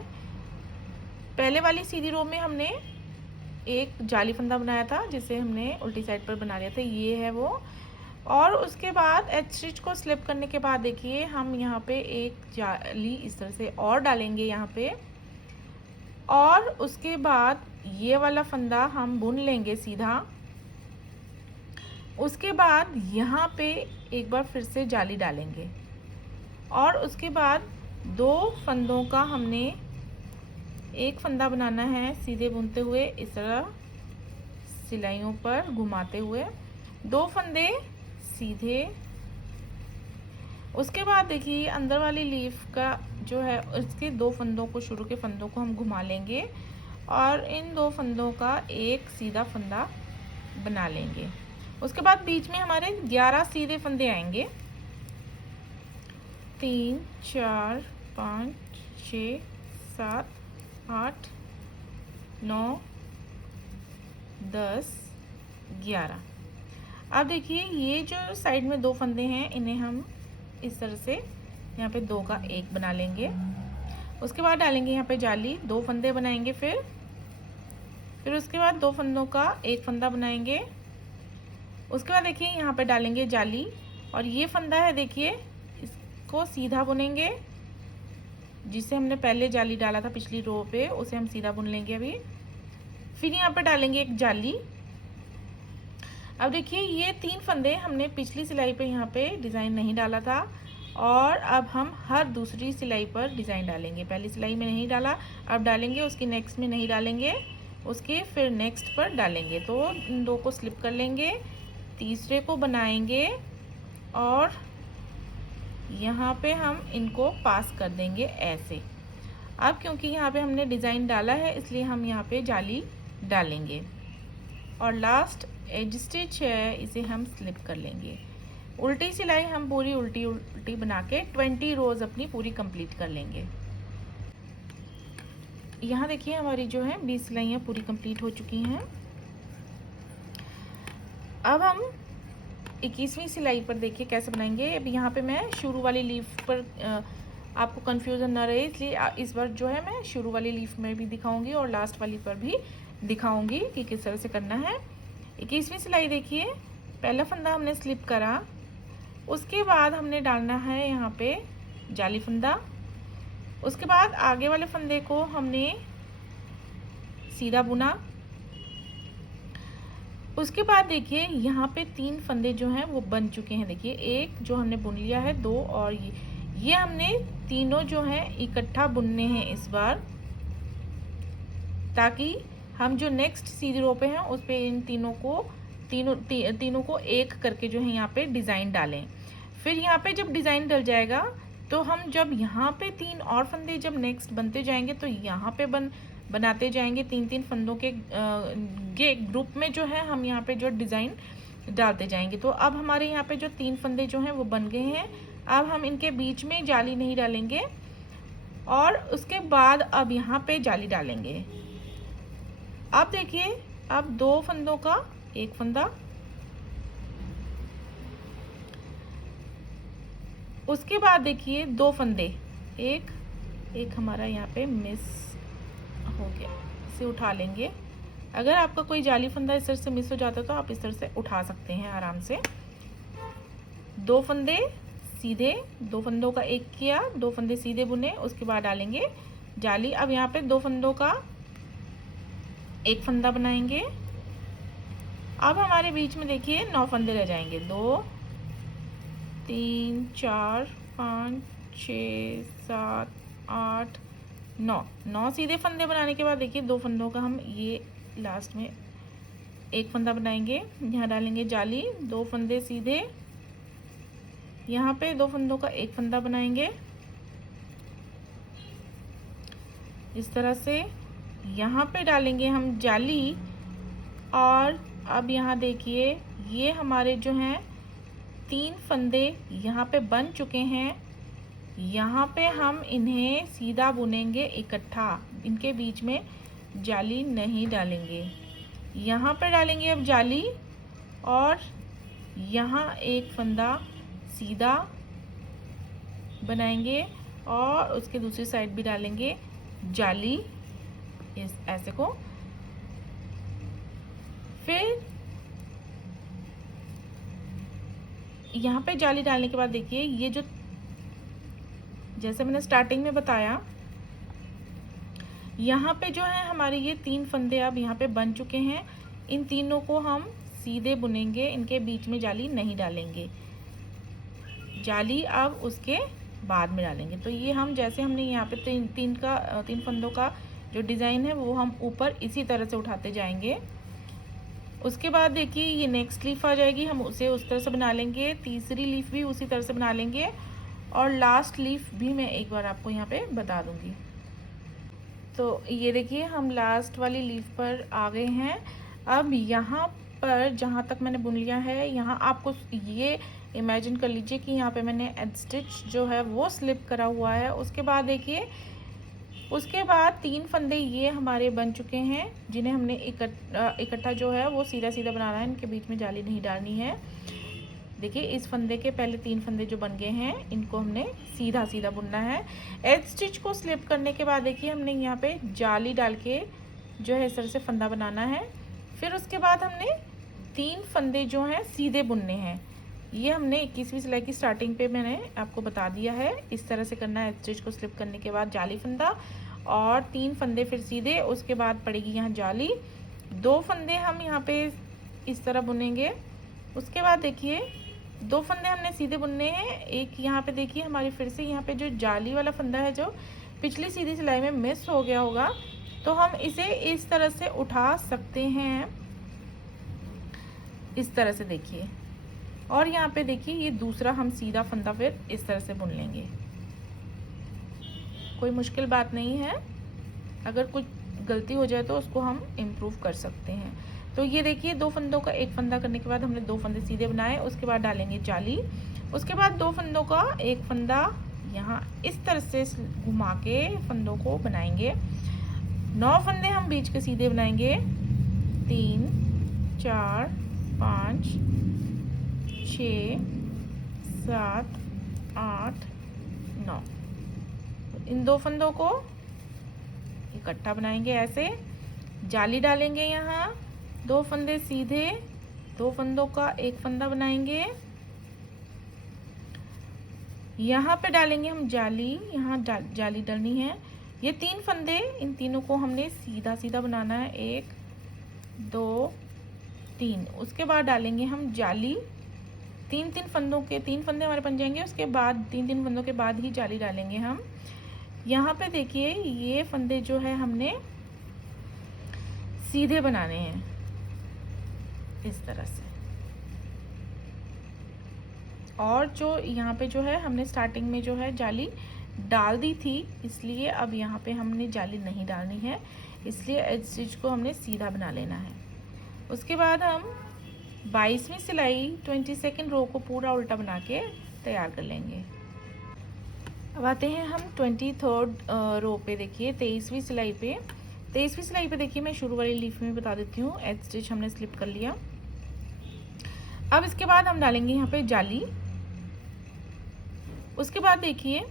पहले वाली सीधी रो में हमने एक जाली फंदा बनाया था जिसे हमने उल्टी साइड पर बना लिया था, ये है वो। और उसके बाद एज स्टिच को स्लिप करने के बाद देखिए हम यहाँ पे एक जाली इस तरह से और डालेंगे यहाँ पे, और उसके बाद ये वाला फंदा हम बुन लेंगे सीधा। उसके बाद यहाँ पे एक बार फिर से जाली डालेंगे और उसके बाद 2 फंदों का हमने एक फंदा बनाना है सीधे बुनते हुए, इस तरह सिलाइयों पर घुमाते हुए 2 फंदे सीधे। उसके बाद देखिए अंदर वाली लीफ का जो है उसके 2 फंदों को, शुरू के फंदों को हम घुमा लेंगे और इन 2 फंदों का एक सीधा फंदा बना लेंगे। उसके बाद बीच में हमारे 11 सीधे फंदे आएंगे, 3 4 5 6 7 8 9 10 11। अब देखिए ये जो साइड में 2 फंदे हैं इन्हें हम इस तरह से यहाँ पे 2 का 1 बना लेंगे। उसके बाद डालेंगे यहाँ पे जाली, 2 फंदे बनाएंगे, फिर उसके बाद 2 फंदों का 1 फंदा बनाएंगे। उसके बाद देखिए यहाँ पे डालेंगे जाली और ये फंदा है देखिए इसको सीधा बुनेंगे, जिसे हमने पहले जाली डाला था पिछली रो पे उसे हम सीधा बुन लेंगे अभी। फिर यहाँ पे डालेंगे एक जाली। अब देखिए ये 3 फंदे हमने पिछली सिलाई पे यहाँ पे डिज़ाइन नहीं डाला था और अब हम हर दूसरी सिलाई पर डिज़ाइन डालेंगे। पहली सिलाई में नहीं डाला, अब डालेंगे, उसकी नेक्स्ट में नहीं डालेंगे, उसके फिर नेक्स्ट पर डालेंगे। तो इन 2 को स्लिप कर लेंगे, तीसरे को बनाएंगे और यहाँ पे हम इनको पास कर देंगे ऐसे। अब क्योंकि यहाँ पे हमने डिज़ाइन डाला है इसलिए हम यहाँ पे जाली डालेंगे और लास्ट एज स्टिच है इसे हम स्लिप कर लेंगे। उल्टी सिलाई हम पूरी उल्टी बना के 20 रोज़ अपनी पूरी कंप्लीट कर लेंगे। यहाँ देखिए हमारी जो है 20 सिलाइयाँ पूरी कंप्लीट हो चुकी हैं। अब हम 21वीं सिलाई पर देखिए कैसे बनाएंगे। अब यहाँ पे मैं शुरू वाली लीफ पर आपको कंफ्यूजन ना रहे इसलिए इस बार जो है मैं शुरू वाली लीफ में भी दिखाऊंगी और लास्ट वाली पर भी दिखाऊंगी कि किस तरह से करना है। 21वीं सिलाई देखिए, पहला फंदा हमने स्लिप करा, उसके बाद हमने डालना है यहाँ पे जाली फंदा। उसके बाद आगे वाले फंदे को हमने सीधा बुना। उसके बाद देखिए यहाँ पे 3 फंदे जो हैं वो बन चुके हैं। देखिए एक जो हमने बुन लिया है, 2 और ये हमने तीनों जो हैं इकट्ठा बुनने हैं इस बार, ताकि हम जो नेक्स्ट सीधी रो पे हैं उस पे इन तीनों को एक करके जो है यहाँ पे डिज़ाइन डालें। फिर यहाँ पे जब डिज़ाइन डल जाएगा तो हम जब यहाँ पे 3 और फंदे जब नेक्स्ट बनते जाएंगे तो यहाँ पे बनाते जाएंगे 3-3 फंदों के ग्रुप में जो है हम यहाँ पे जो डिज़ाइन डालते जाएंगे। तो अब हमारे यहाँ पे जो 3 फंदे जो हैं वो बन गए हैं। अब हम इनके बीच में जाली नहीं डालेंगे और उसके बाद अब यहाँ पे जाली डालेंगे। अब देखिए, अब 2 फंदों का एक फंदा, उसके बाद देखिए 2 फंदे, एक हमारा यहाँ पे मिस हो गया, इसे उठा लेंगे। अगर आपका कोई जाली फंदा इस तरह से मिस हो जाता है तो आप इस तरह से उठा सकते हैं आराम से। 2 फंदे सीधे, 2 फंदों का एक किया, 2 फंदे सीधे बुने, उसके बाद डालेंगे जाली। अब यहाँ पे 2 फंदों का एक फंदा बनाएंगे। अब हमारे बीच में देखिए 9 फंदे रह जाएंगे, 2 3 4 5 6 7 8 9 सीधे फंदे बनाने के बाद देखिए 2 फंदों का हम ये लास्ट में एक फंदा बनाएंगे, यहाँ डालेंगे जाली, 2 फंदे सीधे, यहाँ पे 2 फंदों का एक फंदा बनाएंगे इस तरह से। यहाँ पे डालेंगे हम जाली और अब यहाँ देखिए ये हमारे जो हैं 3 फंदे यहाँ पे बन चुके हैं। यहाँ पे हम इन्हें सीधा बुनेंगे इकट्ठा, इनके बीच में जाली नहीं डालेंगे। यहाँ पे डालेंगे अब जाली और यहाँ एक फंदा सीधा बनाएंगे और उसके दूसरी साइड भी डालेंगे जाली, इस ऐसे को। फिर यहाँ पे जाली डालने के बाद देखिए ये जो, जैसे मैंने स्टार्टिंग में बताया, यहाँ पे जो है हमारे ये 3 फंदे अब यहाँ पे बन चुके हैं। इन तीनों को हम सीधे बुनेंगे, इनके बीच में जाली नहीं डालेंगे, जाली अब उसके बाद में डालेंगे। तो ये हम जैसे हमने यहाँ पे 3 फंदों का जो डिज़ाइन है वो हम ऊपर इसी तरह से उठाते जाएंगे। उसके बाद देखिए ये नेक्स्ट लीफ आ जाएगी, हम उसे उस तरह से बना लेंगे, तीसरी लीफ भी उसी तरह से बना लेंगे और लास्ट लीफ भी मैं एक बार आपको यहाँ पे बता दूँगी। तो ये देखिए हम लास्ट वाली लीफ पर आ गए हैं। अब यहाँ पर जहाँ तक मैंने बुन लिया है, यहाँ आपको ये इमेजिन कर लीजिए कि यहाँ पे मैंने एड स्टिच जो है वो स्लिप करा हुआ है। उसके बाद देखिए, उसके बाद 3 फंदे ये हमारे बन चुके हैं, जिन्हें हमने इकट्ठा जो है वो सीधा सीधा बनाना है, इनके बीच में जाली नहीं डालनी है। देखिए इस फंदे के पहले 3 फंदे जो बन गए हैं, इनको हमने सीधा सीधा बुनना है। एज स्टिच को स्लिप करने के बाद देखिए हमने यहाँ पे जाली डाल के जो है इस तरह से फंदा बनाना है। फिर उसके बाद हमने 3 फंदे जो हैं सीधे बुनने हैं। ये हमने 21वीं सिलाई की स्टार्टिंग पे मैंने आपको बता दिया है, इस तरह से करना है। स्टिच को स्लिप करने के बाद जाली फंदा और 3 फंदे फिर सीधे, उसके बाद पड़ेगी यहाँ जाली, 2 फंदे हम यहाँ पे इस तरह बुनेंगे। उसके बाद देखिए 2 फंदे हमने सीधे बुनने हैं, एक यहाँ पे देखिए हमारी फिर से यहाँ पे जो जाली वाला फंदा है जो पिछली सीधी सिलाई में मिस हो गया होगा, तो हम इसे इस तरह से उठा सकते हैं, इस तरह से देखिए। और यहाँ पे देखिए ये दूसरा हम सीधा फंदा फिर इस तरह से बुन लेंगे। कोई मुश्किल बात नहीं है, अगर कुछ गलती हो जाए तो उसको हम इम्प्रूव कर सकते हैं। तो ये देखिए 2 फंदों का एक फंदा करने के बाद हमने 2 फंदे सीधे बनाए, उसके बाद डालेंगे जाली, उसके बाद 2 फंदों का एक फंदा यहाँ इस तरह से घुमा के फंदों को बनाएंगे। 9 फंदे हम बीच के सीधे बनाएंगे, 3 4 5 6 7 8 9। इन 2 फंदों को इकट्ठा बनाएंगे ऐसे, जाली डालेंगे यहाँ, 2 फंदे सीधे, 2 फंदों का एक फंदा बनाएंगे, यहाँ पे डालेंगे हम जाली, यहाँ जाली डालनी है। ये 3 फंदे, इन तीनों को हमने सीधा सीधा बनाना है, 1 2 3, उसके बाद डालेंगे हम जाली। 3 फंदे हमारे बन जाएंगे। उसके बाद 3 फंदों के बाद ही जाली डालेंगे हम। यहाँ पे देखिए ये फंदे जो है हमने सीधे बनाने हैं इस तरह से। और जो यहाँ पे जो है हमने स्टार्टिंग में जो है जाली डाल दी थी, इसलिए अब यहाँ पे हमने जाली नहीं डालनी है, इसलिए एज स्टिच को हमने सीधा बना लेना है। उसके बाद हम 22वीं सिलाई 22nd रो को पूरा उल्टा बना के तैयार कर लेंगे। अब आते हैं हम 23rd रो पे। देखिए 23वीं सिलाई पे देखिए मैं शुरू वाली लीफ में बता देती हूँ। एज स्टिच हमने स्लिप कर लिया। अब इसके बाद हम डालेंगे यहाँ पे जाली। उसके बाद देखिए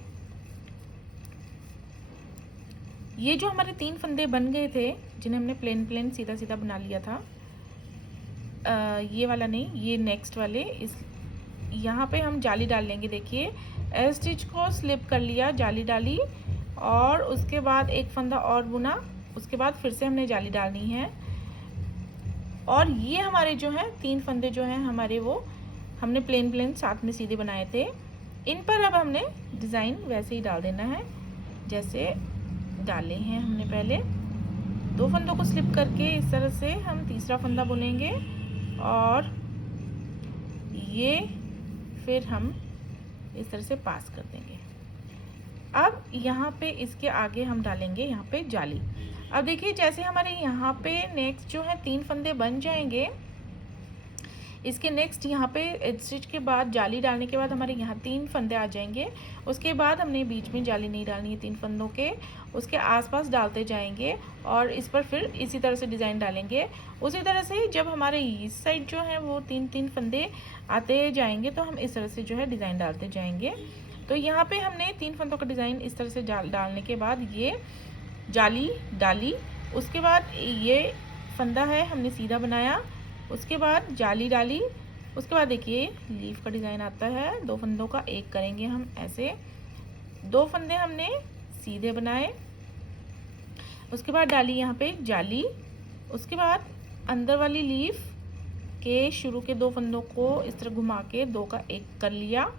ये जो हमारे 3 फंदे बन गए थे जिन्हें हमने प्लेन सीधा सीधा बना लिया था, ये वाला नहीं, ये नेक्स्ट वाले, इस यहाँ पे हम जाली डाल लेंगे। देखिए एज स्टिच को स्लिप कर लिया, जाली डाली और उसके बाद एक फंदा और बुना, उसके बाद फिर से हमने जाली डालनी है। और ये हमारे जो हैं 3 फंदे जो हैं हमारे, वो हमने प्लेन साथ में सीधे बनाए थे। इन पर अब हमने डिज़ाइन वैसे ही डाल देना है जैसे डाले हैं हमने पहले। 2 फंदों को स्लिप करके इस तरह से हम तीसरा फंदा बुनेंगे और ये फिर हम इस तरह से पास कर देंगे। अब यहाँ पे इसके आगे हम डालेंगे यहाँ पे जाली। अब देखिए जैसे हमारे यहाँ पे नेक्स्ट जो है 3 फंदे बन जाएंगे, इसके नेक्स्ट यहाँ पे एज स्टिच के बाद जाली डालने के बाद हमारे यहाँ 3 फंदे आ जाएंगे। उसके बाद हमने बीच में जाली नहीं डालनी है 3 फंदों के, उसके आसपास डालते जाएंगे और इस पर फिर इसी तरह से डिज़ाइन डालेंगे। उसी तरह से जब हमारे इस साइड जो है वो 3 फंदे आते जाएंगे तो हम इस तरह से जो है डिज़ाइन डालते जाएंगे। तो यहाँ पे हमने 3 फंदों का डिज़ाइन इस तरह से डालने के बाद ये जाली डाली। उसके बाद ये फंदा है हमने सीधा बनाया, उसके बाद जाली डाली। उसके बाद देखिए लीफ का डिज़ाइन आता है, 2 फंदों का एक करेंगे हम ऐसे। 2 फंदे हमने सीधे बनाए, उसके बाद डाली यहाँ पे जाली। उसके बाद अंदर वाली लीफ के शुरू के 2 फंदों को इस तरह घुमा के 2 का एक कर लिया।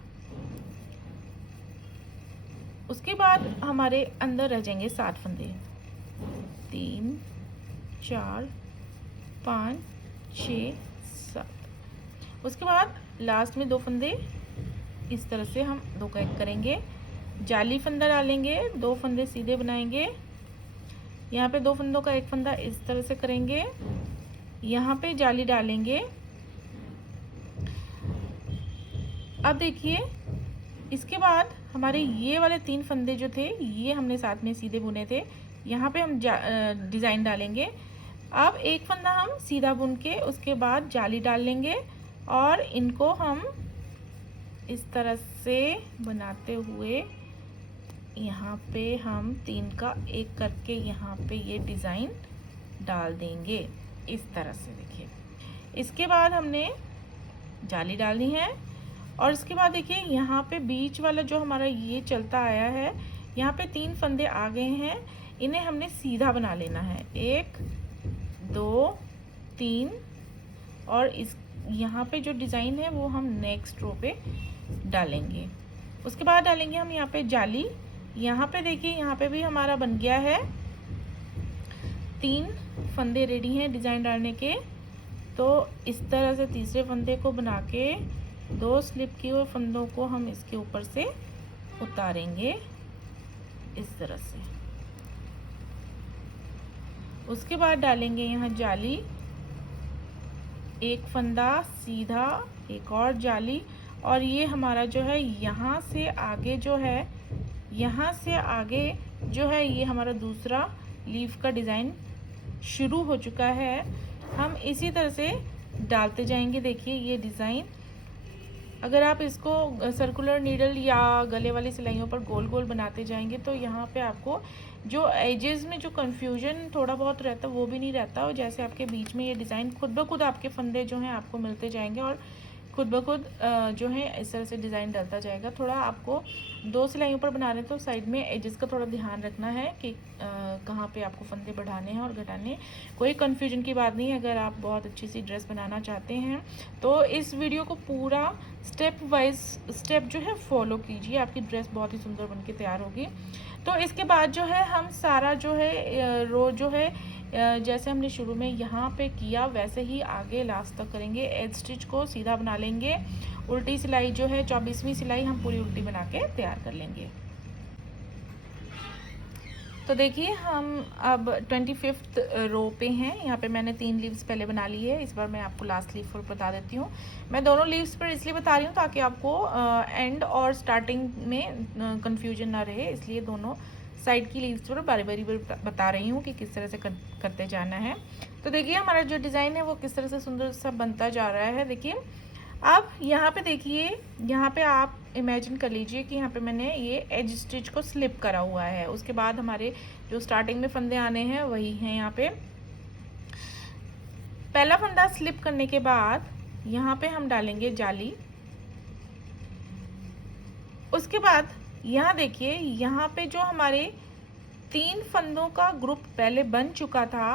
उसके बाद हमारे अंदर रह जाएंगे 7 फंदे, 3 4 5 6 7। उसके बाद लास्ट में 2 फंदे इस तरह से हम 2 का एक करेंगे, जाली फंदा डालेंगे, 2 फंदे सीधे बनाएंगे, यहाँ पे 2 फंदों का एक फंदा इस तरह से करेंगे, यहाँ पे जाली डालेंगे। अब देखिए इसके बाद हमारे ये वाले 3 फंदे जो थे ये हमने साथ में सीधे बुने थे, यहाँ पे हम डिज़ाइन डालेंगे। अब एक फंदा हम सीधा बुन के उसके बाद जाली डाल लेंगे और इनको हम इस तरह से बनाते हुए यहाँ पे हम 3 का एक करके यहाँ पे ये डिज़ाइन डाल देंगे इस तरह से। देखिए इसके बाद हमने जाली डालनी है और इसके बाद देखिए यहाँ पे बीच वाला जो हमारा ये चलता आया है, यहाँ पे 3 फंदे आ गए हैं, इन्हें हमने सीधा बना लेना है, 1 2 3। और इस यहाँ पे जो डिज़ाइन है वो हम नेक्स्ट रो पे डालेंगे। उसके बाद डालेंगे हम यहाँ पे जाली। यहाँ पे देखिए यहाँ पे भी हमारा बन गया है, 3 फंदे रेडी हैं डिज़ाइन डालने के। तो इस तरह से तीसरे फंदे को बना के 2 स्लिप किए हुए फंदों को हम इसके ऊपर से उतारेंगे इस तरह से। उसके बाद डालेंगे यहाँ जाली, एक फंदा सीधा, एक और जाली, और ये हमारा जो है यहाँ से आगे जो है, यहाँ से आगे जो है ये हमारा दूसरा लीफ का डिज़ाइन शुरू हो चुका है। हम इसी तरह से डालते जाएंगे। देखिए ये डिज़ाइन, अगर आप इसको सर्कुलर नीडल या गले वाली सिलाइयों पर गोल गोल बनाते जाएंगे तो यहाँ पे आपको जो एजेस में जो कन्फ्यूजन थोड़ा बहुत रहता है वो भी नहीं रहता, और जैसे आपके बीच में ये डिज़ाइन खुद ब खुद आपके फंदे जो हैं आपको मिलते जाएंगे और खुद ब खुद जो है इस तरह से डिज़ाइन डलता जाएगा। थोड़ा आपको 2 सिलाइयों पर बना रहे हैं तो साइड में एजेस का थोड़ा ध्यान रखना है कि कहाँ पे आपको फंदे बढ़ाने हैं और घटाने। कोई कन्फ्यूजन की बात नहीं है। अगर आप बहुत अच्छी सी ड्रेस बनाना चाहते हैं तो इस वीडियो को पूरा स्टेप वाइज स्टेप जो है फॉलो कीजिए, आपकी ड्रेस बहुत ही सुंदर बन के तैयार होगी। तो इसके बाद जो है हम सारा जो है रो जो है जैसे हमने शुरू में यहाँ पे किया वैसे ही आगे लास्ट तक करेंगे। एज स्टिच को सीधा बना लेंगे। उल्टी सिलाई जो है 24वीं सिलाई हम पूरी उल्टी बना के तैयार कर लेंगे। तो देखिए हम अब 25th रो पे हैं। यहाँ पे मैंने 3 लीव्स पहले बना ली है। इस बार मैं आपको लास्ट लीव पर बता देती हूँ। मैं दोनों लीव्स पर इसलिए बता रही हूँ ताकि आपको एंड और स्टार्टिंग में कंफ्यूजन ना रहे, इसलिए दोनों साइड की लीव्स पर बारी बारी बता रही हूँ कि किस तरह से करते जाना है। तो देखिए हमारा जो डिज़ाइन है वो किस तरह से सुंदर सा बनता जा रहा है। देखिए अब यहाँ पे देखिए, यहाँ पे आप इमेजिन कर लीजिए कि यहाँ पे मैंने ये एज स्टिच को स्लिप करा हुआ है। उसके बाद हमारे जो स्टार्टिंग में फंदे आने हैं वही हैं। यहाँ पे पहला फंदा स्लिप करने के बाद यहाँ पे हम डालेंगे जाली। उसके बाद यहाँ देखिए, यहाँ पे जो हमारे 3 फंदों का ग्रुप पहले बन चुका था,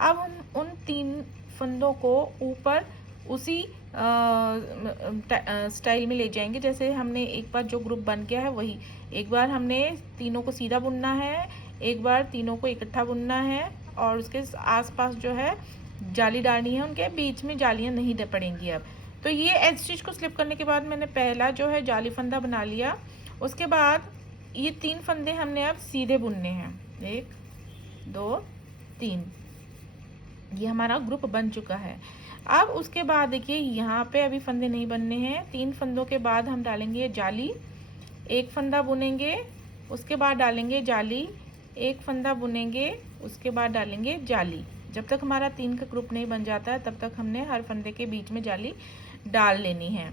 अब हम उन 3 फंदों को ऊपर उसी स्टाइल में ले जाएंगे। जैसे हमने एक बार जो ग्रुप बन गया है वही, एक बार हमने तीनों को सीधा बुनना है, एक बार तीनों को इकट्ठा बुनना है और उसके आसपास जो है जाली डालनी है, उनके बीच में जालियां नहीं पड़ेंगी। अब तो ये एज स्टिच को स्लिप करने के बाद मैंने पहला जो है जाली फंदा बना लिया। उसके बाद ये 3 फंदे हमने अब सीधे बुनने हैं, 1 2 3। ये हमारा ग्रुप बन चुका है। अब उसके बाद देखिए यहाँ पे अभी फंदे नहीं बनने हैं। 3 फंदों के बाद हम डालेंगे जाली, 1 फंदा बुनेंगे, उसके बाद डालेंगे जाली, 1 फंदा बुनेंगे, उसके बाद डालेंगे जाली। जब तक हमारा 3 का ग्रुप नहीं बन जाता है तब तक हमने हर फंदे के बीच में जाली डाल लेनी है।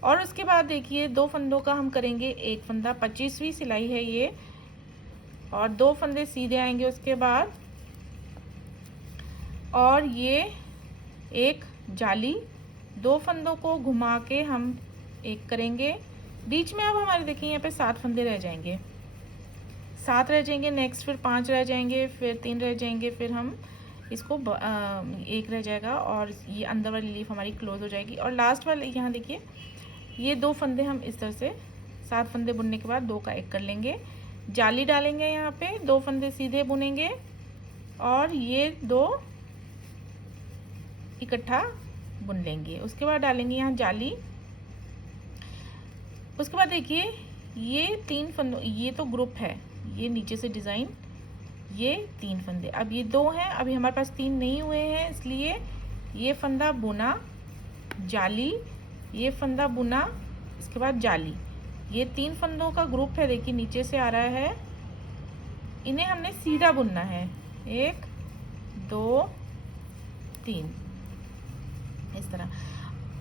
और उसके बाद देखिए 2 फंदों का हम करेंगे 1 फंदा, 25वीं सिलाई है ये, और 2 फंदे सीधे आएंगे उसके बाद, और ये 1 जाली, 2 फंदों को घुमा के हम 1 करेंगे। बीच में अब हमारे देखिए यहाँ पे 7 फंदे रह जाएंगे, 7 रह जाएंगे, नेक्स्ट फिर 5 रह जाएंगे, फिर 3 रह जाएंगे, फिर हम इसको 1 रह जाएगा और ये अंदर वाली लीफ हमारी क्लोज हो जाएगी। और लास्ट वाले यहाँ देखिए ये 2 फंदे हम इस तरह से 7 फंदे बुनने के बाद 2 का 1 कर लेंगे, जाली डालेंगे, यहाँ पे 2 फंदे सीधे बुनेंगे और ये 2 इकट्ठा बुन लेंगे। उसके बाद डालेंगे यहाँ जाली। उसके बाद देखिए ये 3 फंदों, ये तो ग्रुप है, ये नीचे से डिज़ाइन, ये 3 फंदे, अब ये 2 हैं, अभी हमारे पास 3 नहीं हुए हैं, इसलिए ये फंदा बुना, जाली, ये फंदा बुना, इसके बाद जाली। ये 3 फंदों का ग्रुप है, देखिए नीचे से आ रहा है, इन्हें हमने सीधा बुनना है, 1 2 3 इस तरह,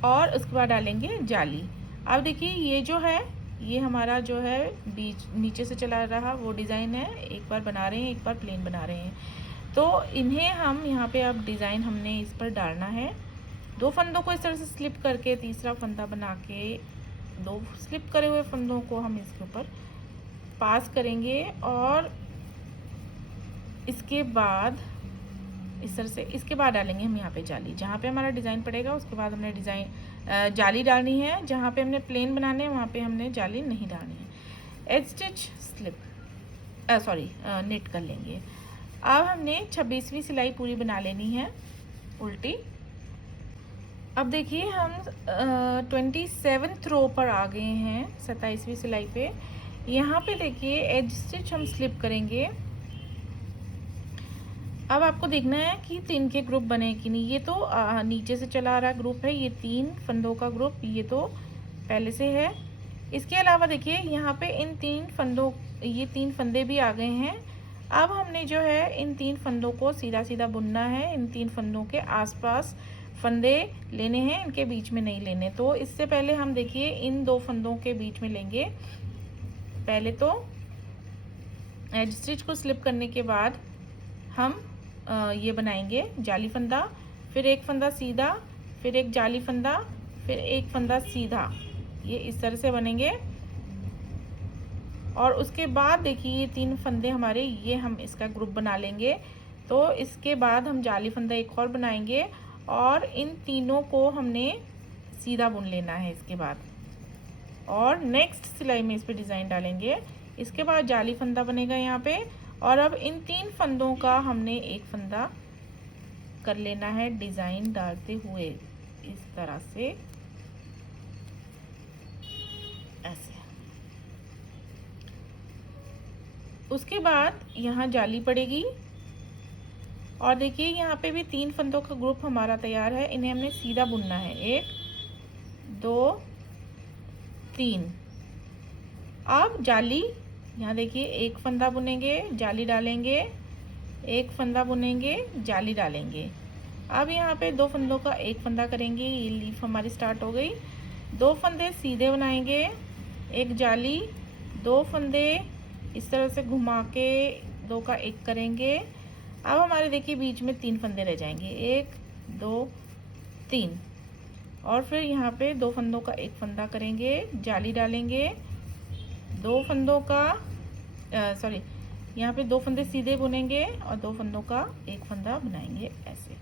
और उसके बाद डालेंगे जाली। अब देखिए ये जो है ये हमारा जो है बीच नीचे से चला रहा वो डिज़ाइन है, एक बार बना रहे हैं, एक बार प्लेन बना रहे हैं। तो इन्हें हम यहाँ पे अब डिज़ाइन हमने इस पर डालना है। 2 फंदों को इस तरह से स्लिप करके तीसरा फंदा बना के 2 स्लिप करे हुए फंदों को हम इसके ऊपर पास करेंगे और इसके बाद इस तरह से, इसके बाद डालेंगे हम यहाँ पे जाली, जहाँ पे हमारा डिज़ाइन पड़ेगा उसके बाद हमने डिज़ाइन जाली डालनी है। जहाँ पे हमने प्लेन बनाने हैं वहाँ पे हमने जाली नहीं डालनी है। एज स्टिच स्लिप नेट कर लेंगे। अब हमने 26वीं सिलाई पूरी बना लेनी है उल्टी। अब देखिए हम 27th रो पर आ गए हैं, 27वीं सिलाई पे। यहाँ पे देखिए एज स्टिच हम स्लिप करेंगे। अब आपको देखना है कि 3 के ग्रुप बने कि नहीं। ये तो नीचे से चला आ रहा ग्रुप है, ये 3 फंदों का ग्रुप, ये तो पहले से है। इसके अलावा देखिए यहाँ पे इन 3 फंदों, ये 3 फंदे भी आ गए हैं। अब हमने जो है इन 3 फंदों को सीधा सीधा बुनना है। इन 3 फंदों के आसपास फंदे लेने हैं, इनके बीच में नहीं लेने। तो इससे पहले हम देखिए इन 2 फंदों के बीच में लेंगे। पहले तो एज स्टिच को स्लिप करने के बाद हम ये बनाएंगे जाली फंदा, फिर 1 फंदा सीधा, फिर 1 जाली फंदा, फिर एक फंदा सीधा, ये इस तरह से बनेंगे। और उसके बाद देखिए ये 3 फंदे हमारे, ये हम इसका ग्रुप बना लेंगे। तो इसके बाद हम जाली फंदा एक और बनाएंगे और इन तीनों को हमने सीधा बुन लेना है इसके बाद, और नेक्स्ट सिलाई में इस पर डिज़ाइन डालेंगे। इसके बाद जाली फंदा बनेगा यहाँ पे। और अब इन 3 फंदों का हमने एक फंदा कर लेना है डिज़ाइन डालते हुए इस तरह से, ऐसे। उसके बाद यहाँ जाली पड़ेगी और देखिए यहाँ पे भी 3 फंदों का ग्रुप हमारा तैयार है। इन्हें हमने सीधा बुनना है, 1 2 3। अब जाली, यहाँ देखिए एक फंदा बुनेंगे, जाली डालेंगे, एक फंदा बुनेंगे, जाली डालेंगे। अब यहाँ पे 2 फंदों का एक फंदा करेंगे, ये लीफ हमारी स्टार्ट हो गई। 2 फंदे सीधे बनाएंगे, एक जाली, 2 फंदे इस तरह से घुमा के 2 का एक करेंगे। अब हमारे देखिए बीच में 3 फंदे रह जाएंगे, 1 2 3। और फिर यहाँ पे 2 फंदों का एक फंदा करेंगे, जाली डालेंगे, 2 फंदों का सॉरी यहाँ पे 2 फंदे सीधे बुनेंगे और 2 फंदों का एक फंदा बनाएंगे ऐसे।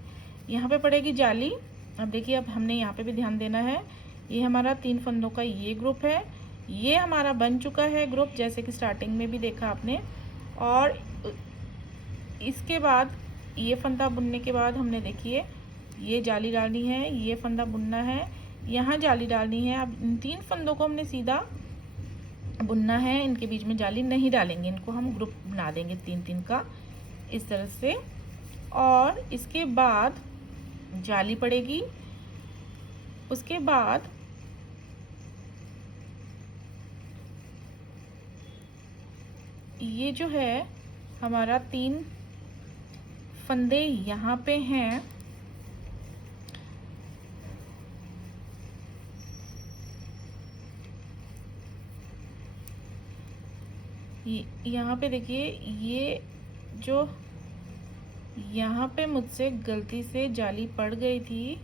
यहाँ पे पड़ेगी जाली। अब देखिए अब हमने यहाँ पे भी ध्यान देना है, ये हमारा 3 फंदों का ये ग्रुप है, ये हमारा बन चुका है ग्रुप, जैसे कि स्टार्टिंग में भी देखा आपने। और इसके बाद ये फंदा बुनने के बाद हमने देखिए ये जाली डालनी है, ये फंदा बुनना है, यहाँ जाली डालनी है। अब इन 3 फंदों को हमने सीधा बुनना है, इनके बीच में जाली नहीं डालेंगे, इनको हम ग्रुप बना देंगे 3-3 का इस तरह से। और इसके बाद जाली पड़ेगी। उसके बाद ये जो है हमारा 3 फंदे यहाँ पे हैं, यहाँ पे देखिए ये जो यहाँ पे मुझसे गलती से जाली पड़ गई थी,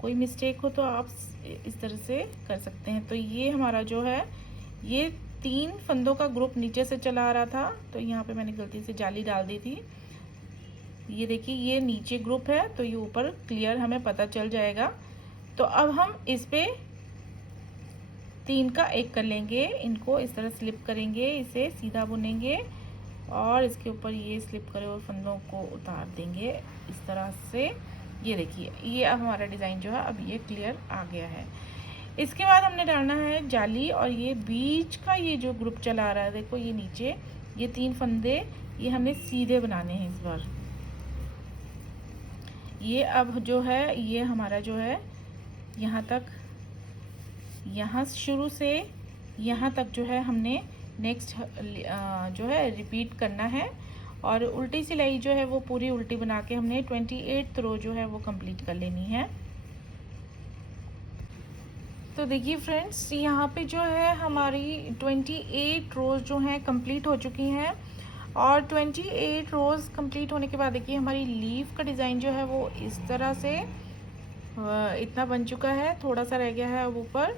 कोई मिस्टेक हो तो आप इस तरह से कर सकते हैं। तो ये हमारा जो है ये 3 फंदों का ग्रुप नीचे से चला आ रहा था, तो यहाँ पे मैंने गलती से जाली डाल दी थी। ये देखिए ये नीचे ग्रुप है, तो ये ऊपर क्लियर हमें पता चल जाएगा। तो अब हम इस पे 3 का एक कर लेंगे, इनको इस तरह स्लिप करेंगे, इसे सीधा बुनेंगे और इसके ऊपर ये स्लिप करे और फंदों को उतार देंगे इस तरह से। ये देखिए ये अब हमारा डिज़ाइन जो है अब ये क्लियर आ गया है। इसके बाद हमने डालना है जाली और ये बीच का ये जो ग्रुप चला आ रहा है, देखो ये नीचे ये 3 फंदे ये हमने सीधे बनाने हैं इस बार। ये अब जो है ये हमारा जो है यहाँ तक, यहाँ शुरू से यहाँ तक जो है हमने नेक्स्ट जो है रिपीट करना है। और उल्टी सिलाई जो है वो पूरी उल्टी बना के हमने 28th रो जो है वो कंप्लीट कर लेनी है। तो देखिए फ्रेंड्स यहाँ पे जो है हमारी 28 रोज़ जो हैं कंप्लीट हो चुकी हैं। और 28 रोज़ कंप्लीट होने के बाद देखिए हमारी लीफ का डिज़ाइन जो है वो इस तरह से इतना बन चुका है, थोड़ा सा रह गया है अब ऊपर।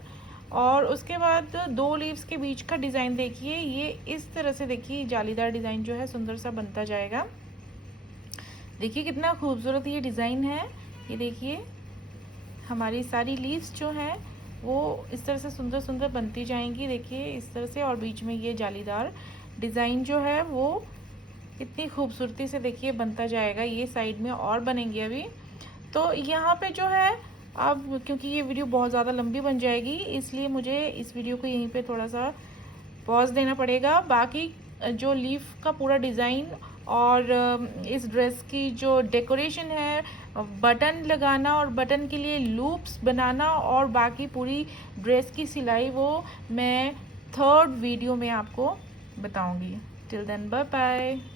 और उसके बाद 2 लीव्स के बीच का डिज़ाइन देखिए ये इस तरह से, देखिए जालीदार डिज़ाइन जो है सुंदर सा बनता जाएगा। देखिए कितना खूबसूरत ये डिज़ाइन है। ये देखिए हमारी सारी लीव्स जो हैं वो इस तरह से सुंदर सुंदर बनती जाएंगी, देखिए इस तरह से। और बीच में ये जालीदार डिज़ाइन जो है वो कितनी खूबसूरती से देखिए बनता जाएगा। ये साइड में और बनेंगे अभी। तो यहाँ पे जो है अब क्योंकि ये वीडियो बहुत ज़्यादा लंबी बन जाएगी, इसलिए मुझे इस वीडियो को यहीं पे थोड़ा सा पॉज देना पड़ेगा। बाकी जो लीफ का पूरा डिज़ाइन और इस ड्रेस की जो डेकोरेशन है, बटन लगाना और बटन के लिए लूप्स बनाना और बाकी पूरी ड्रेस की सिलाई, वो मैं 3rd वीडियो में आपको बताऊंगी। Till then bye bye.